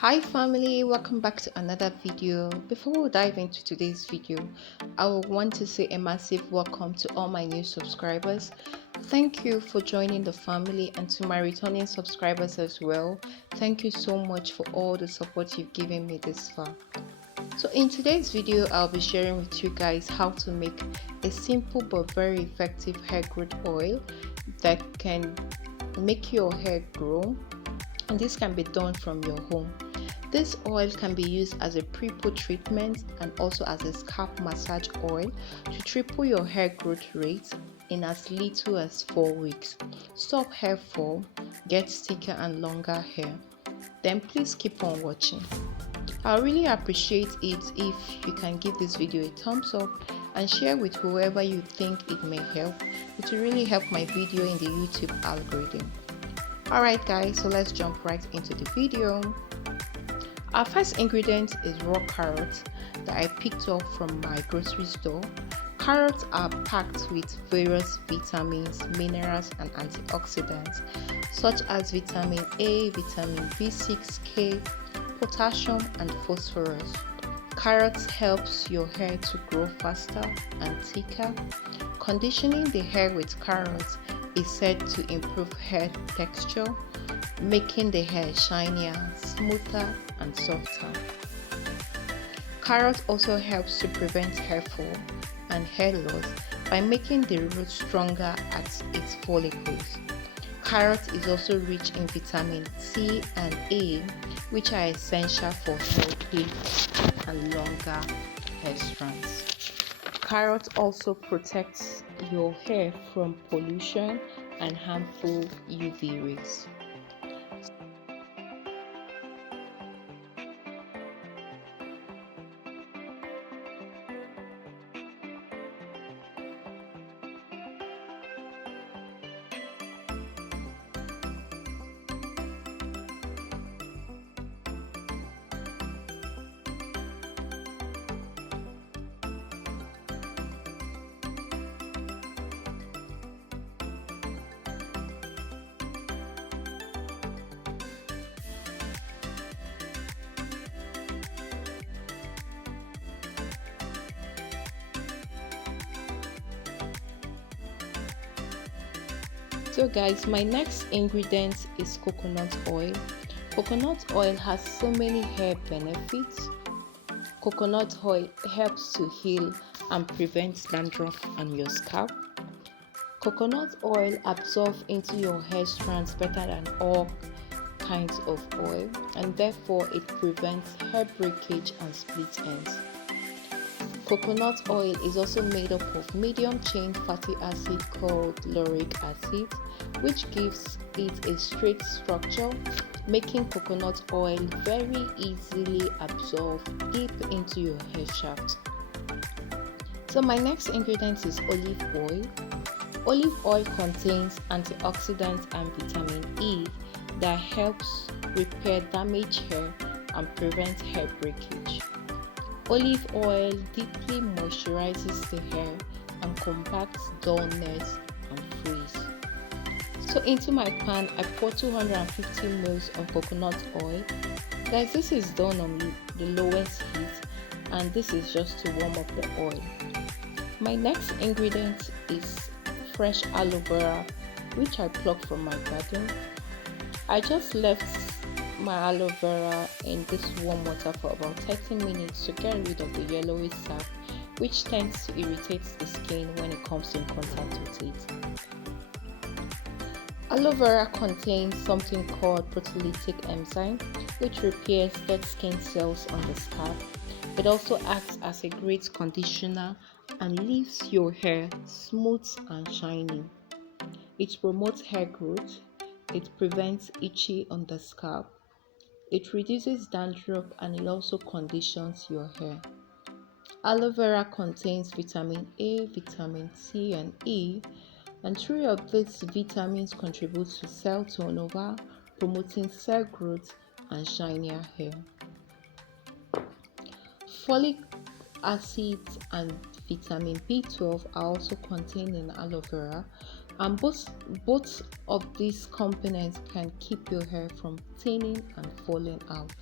Hi family, welcome back to another video. Before we dive into today's video, I would want to say a massive welcome to all my new subscribers. Thank you for joining the family, and to my returning subscribers as well. Thank you so much for all the support you've given me this far. So in today's video, I'll be sharing with you guys how to make a simple but very effective hair growth oil that can make your hair grow, and this can be done from your home. This oil can be used as a pre-poo treatment and also as a scalp massage oil to triple your hair growth rate in as little as 4 weeks. Stop hair fall, get thicker and longer hair. Then please keep on watching. I really appreciate it if you can give this video a thumbs up and share with whoever you think it may help. It will really help my video in the YouTube algorithm. Alright guys, so let's jump right into the video. Our first ingredient is raw carrots that I picked up from my grocery store. Carrots are packed with various vitamins, minerals and antioxidants such as vitamin A, vitamin B6, K, potassium and phosphorus. Carrots helps your hair to grow faster and thicker. Conditioning the hair with carrots is said to improve hair texture, making the hair shinier, smoother and softer. Carrot also helps to prevent hair fall and hair loss by making the root stronger at its follicles. Carrot is also rich in vitamin C and A, which are essential for healthy and longer hair strands. Carrot also protects your hair from pollution and harmful UV rays. So guys, my next ingredient is coconut oil. Coconut oil has so many hair benefits. Coconut oil helps to heal and prevent dandruff on your scalp. Coconut oil absorbs into your hair strands better than all kinds of oil, and therefore it prevents hair breakage and split ends. Coconut oil is also made up of medium chain fatty acid called lauric acid, which gives it a straight structure, making coconut oil very easily absorbed deep into your hair shaft. So my next ingredient is olive oil. Olive oil contains antioxidants and vitamin E that helps repair damaged hair and prevent hair breakage. Olive oil deeply moisturizes the hair and combats dullness and frizz. So into my pan, I pour 250 ml of coconut oil. Guys, this is done on the lowest heat, and this is just to warm up the oil. My next ingredient is fresh aloe vera, which I plucked from my garden. I just left my aloe vera in this warm water for about 30 minutes to get rid of the yellowish sap, which tends to irritate the skin when it comes in contact with it. Aloe vera contains something called proteolytic enzyme, which repairs dead skin cells on the scalp. It also acts as a great conditioner and leaves your hair smooth and shiny. It promotes hair growth. It prevents itchy on the scalp. It reduces dandruff and it also conditions your hair. Aloe vera contains vitamin A, vitamin C and E, and 3 of these vitamins contribute to cell turnover, promoting cell growth and shinier hair. Folic acid and vitamin B12 are also contained in aloe vera, and both of these components can keep your hair from thinning and falling out.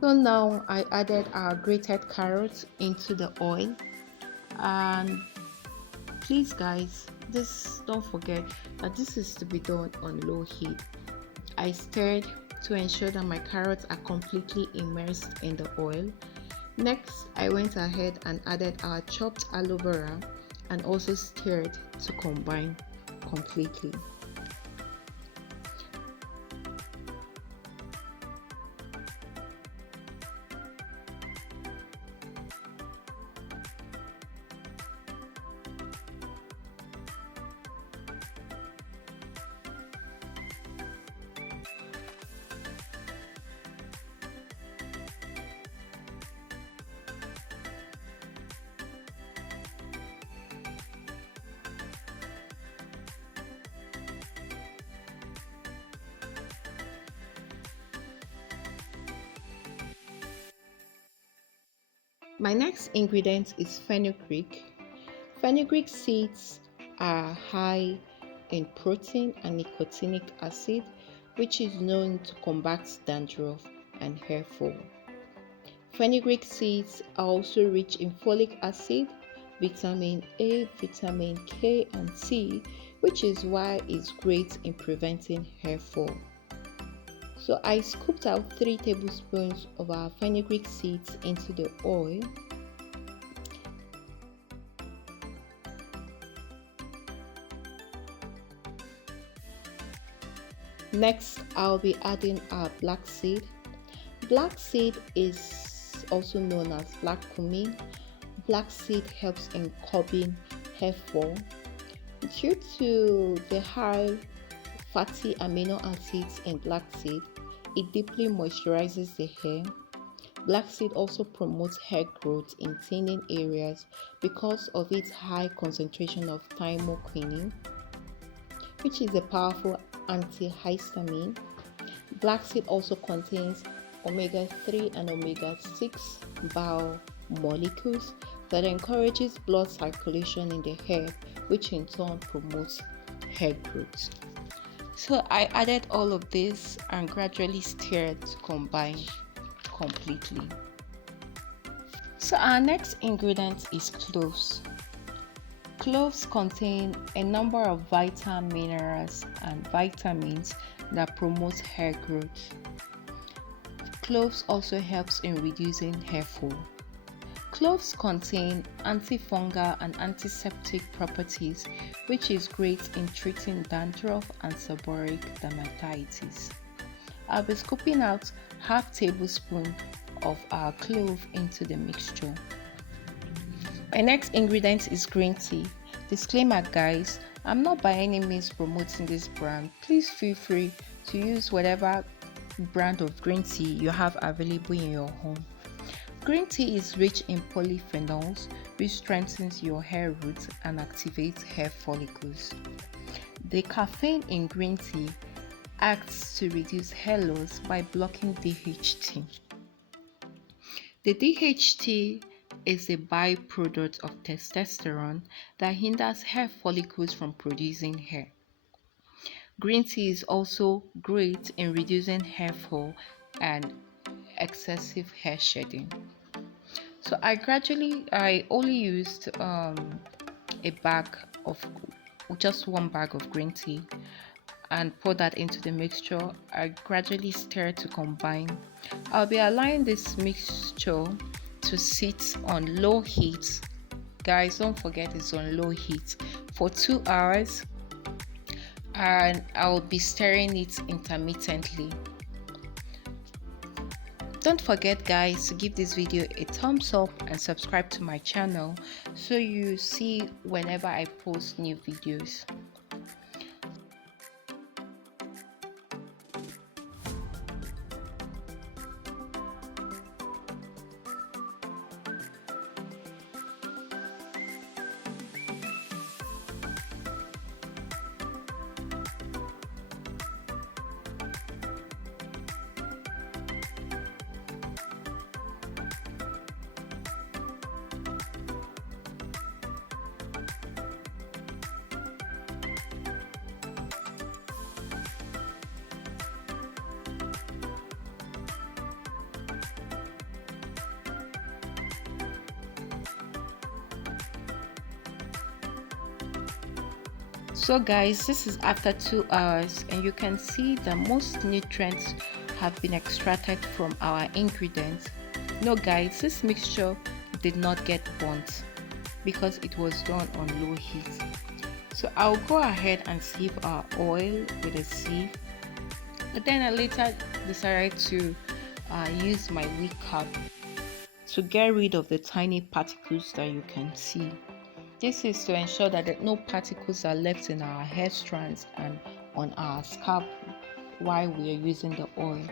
So now I added our grated carrots into the oil, and please guys, this don't forget that this is to be done on low heat. I stirred to ensure that my carrots are completely immersed in the oil. Next, I went ahead and added our chopped aloe vera and also stirred to combine completely. My next ingredient is fenugreek. Fenugreek seeds are high in protein and nicotinic acid, which is known to combat dandruff and hair fall. Fenugreek seeds are also rich in folic acid, vitamin A, vitamin K, and C, which is why it's great in preventing hair fall. So I scooped out 3 tablespoons of our fenugreek seeds into the oil. Next, I'll be adding our black seed. Black seed is also known as black cumin. Black seed helps in curbing hair fall. Due to the high fatty amino acids in black seed, it deeply moisturizes the hair. Black seed also promotes hair growth in thinning areas because of its high concentration of thymoquinone, which is a powerful antihistamine. Black seed also contains omega-3 and omega-6 biomolecules that encourages blood circulation in the hair, which in turn promotes hair growth. So I added all of this and gradually stirred to combine completely. So our next ingredient is cloves. Cloves contain a number of vital minerals and vitamins that promote hair growth. Cloves also helps in reducing hair fall. Cloves contain antifungal and antiseptic properties, which is great in treating dandruff and seborrheic dermatitis. I'll be scooping out half tablespoon of our clove into the mixture. My next ingredient is green tea. Disclaimer guys, I'm not by any means promoting this brand. Please feel free to use whatever brand of green tea you have available in your home. Green tea is rich in polyphenols, which strengthens your hair roots and activates hair follicles. The caffeine in green tea acts to reduce hair loss by blocking DHT. The DHT is a byproduct of testosterone that hinders hair follicles from producing hair. Green tea is also great in reducing hair fall and excessive hair shedding. So I only used a bag of just one bag of green tea and pour that into the mixture. I gradually stir to combine. I'll be allowing this mixture to sit on low heat. Guys, don't forget it's on low heat for 2 hours, and I'll be stirring it intermittently. Don't forget guys to give this video a thumbs up and subscribe to my channel so you see whenever I post new videos. So guys, this is after 2 hours and you can see that most nutrients have been extracted from our ingredients. No guys, this mixture did not get burnt because it was done on low heat. So I'll go ahead and sieve our oil with a sieve, but then I later decided to use my wig cap to get rid of the tiny particles that you can see. This is to ensure that no particles are left in our hair strands and on our scalp while we are using the oil.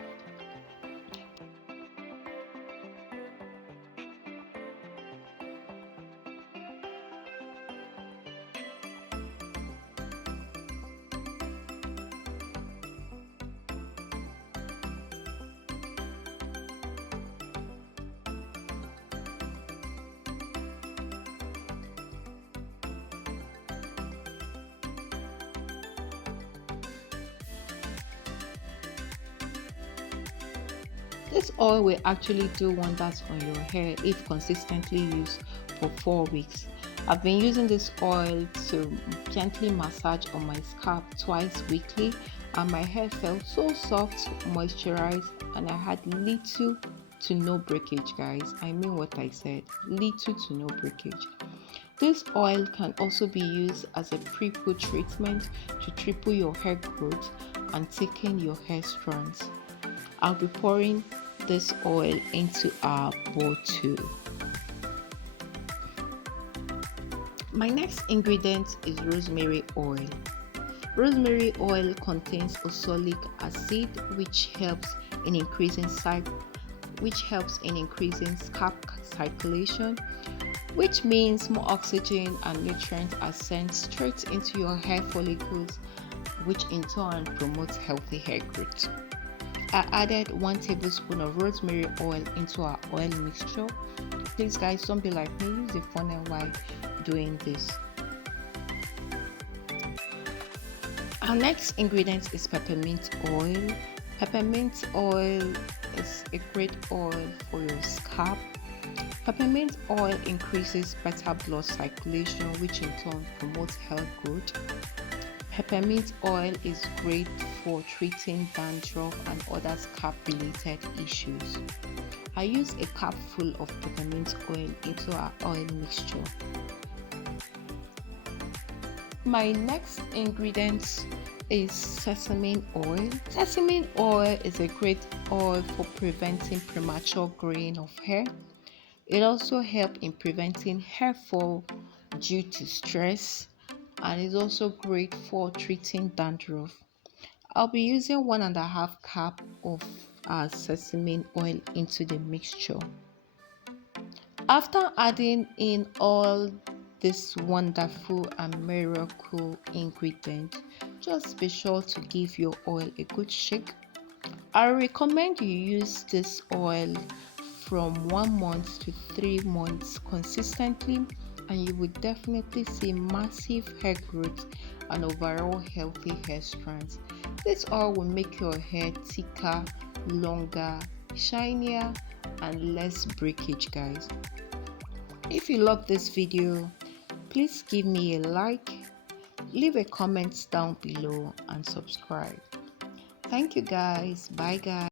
This oil will actually do wonders on your hair if consistently used for 4 weeks. I've been using this oil to gently massage on my scalp twice weekly and my hair felt so soft, moisturized, and I had little to no breakage guys. I mean what I said, little to no breakage. This oil can also be used as a pre-poo treatment to triple your hair growth and thicken your hair strands. I'll be pouring this oil into our bottle. My next ingredient is rosemary oil. Rosemary oil contains oxalic acid, which helps in increasing scalp circulation, which means more oxygen and nutrients are sent straight into your hair follicles, which in turn promotes healthy hair growth. I added 1 tablespoon of rosemary oil into our oil mixture. Please guys, don't be like me, use the funnel while doing this. Our next ingredient is peppermint oil. Peppermint oil is a great oil for your scalp. Peppermint oil increases better blood circulation, which in turn promotes hair growth. Peppermint oil is great for treating dandruff and other scalp related issues. I use a cup full of peppermint oil into our oil mixture. My next ingredient is sesame oil. Sesame oil is a great oil for preventing premature graying of hair. It also helps in preventing hair fall due to stress and is also great for treating dandruff. I'll be using 1.5 cup of sesame oil into the mixture. After adding in all this wonderful and miracle ingredient, just be sure to give your oil a good shake. I recommend you use this oil from 1 month to 3 months consistently, and you will definitely see massive hair growth and overall healthy hair strands. This oil will make your hair thicker, longer, shinier, and less breakage guys. If you love this video, please give me a like, leave a comment down below and subscribe. Thank you guys. Bye guys.